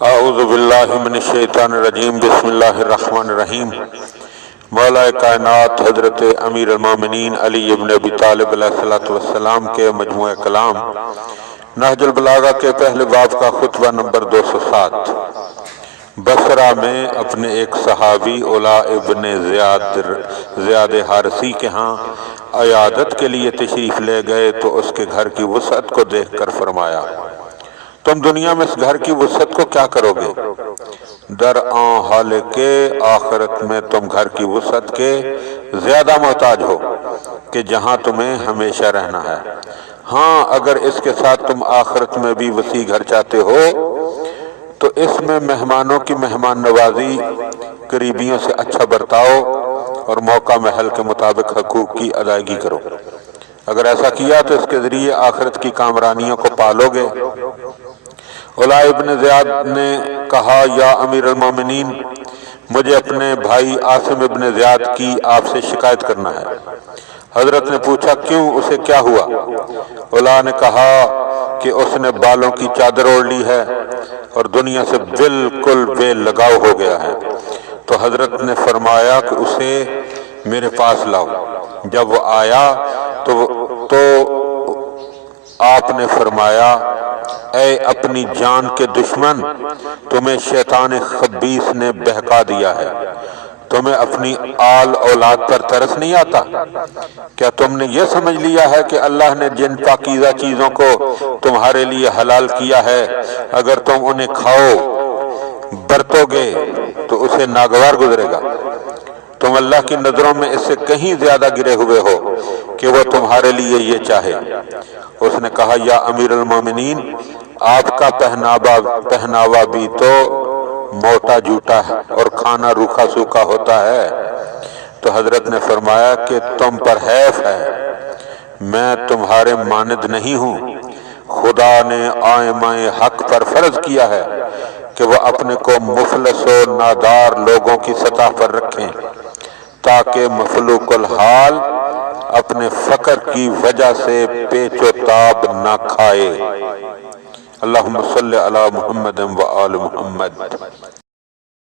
اعوذ باللہ من الشیطان الرجیم، بسم اللہ الرحمن الرحیم۔ مولا کائنات حضرت امیر المومنین علی ابن ابی طالب علیہ السلام کے مجموعہ کلام نہج البلاغہ کے پہلے باب کا خطبہ نمبر 207۔ بصرہ میں اپنے ایک صحابی علا ابن زیاد حارثی کے ہاں عیادت کے لیے تشریف لے گئے تو اس کے گھر کی وسعت کو دیکھ کر فرمایا، تم دنیا میں اس گھر کی وسعت کو کیا کرو گے؟ درآں حال کے آخرت میں تم گھر کی وسعت کے زیادہ محتاج ہو کہ جہاں تمہیں ہمیشہ رہنا ہے۔ ہاں، اگر اس کے ساتھ تم آخرت میں بھی وسیع گھر چاہتے ہو تو اس میں مہمانوں کی مہمان نوازی، قریبیوں سے اچھا برتاؤ اور موقع محل کے مطابق حقوق کی ادائیگی کرو۔ اگر ایسا کیا تو اس کے ذریعے آخرت کی کامرانیوں کو پالو گے۔ علا ابن زیاد نے کہا، یا امیر المومنین، مجھے اپنے بھائی عاصم ابن زیاد کی آپ سے شکایت کرنا ہے۔ حضرت نے پوچھا، کیوں، اسے کیا ہوا؟ علا نے کہا کہ اس نے بالوں کی چادر اوڑھ لی ہے اور دنیا سے بالکل بے لگاؤ ہو گیا ہے۔ تو حضرت نے فرمایا کہ اسے میرے پاس لاؤ۔ جب وہ آیا تو آپ نے فرمایا، اے اپنی جان کے دشمن، تمہیں شیطان خبیث نے بہکا دیا ہے۔ تمہیں اپنی آل اولاد پر ترس نہیں آتا؟ کیا تم نے یہ سمجھ لیا ہے کہ اللہ نے جن پاکیزہ چیزوں کو تمہارے لیے حلال کیا ہے، اگر تم انہیں کھاؤ برتو گے تو اسے ناگوار گزرے گا؟ تم اللہ کی نظروں میں اس سے کہیں زیادہ گرے ہوئے ہو کہ وہ تمہارے لیے یہ چاہے۔ اس نے کہا، یا امیر المومنین، آپ کا پہناوا بھی تو موٹا جھوٹا ہے اور کھانا روکھا سوکھا ہوتا ہے۔ تو حضرت نے فرمایا کہ تم پر حیف ہے، میں تمہارے مانند نہیں ہوں۔ خدا نے آئمۂ حق پر فرض کیا ہے کہ وہ اپنے کو مفلس و نادار لوگوں کی سطح پر رکھیں تاکہ مفلوق الحال اپنے فقر کی وجہ سے پیچ و تاب نہ کھائے۔ اللہم صلی علی محمد و آل محمد۔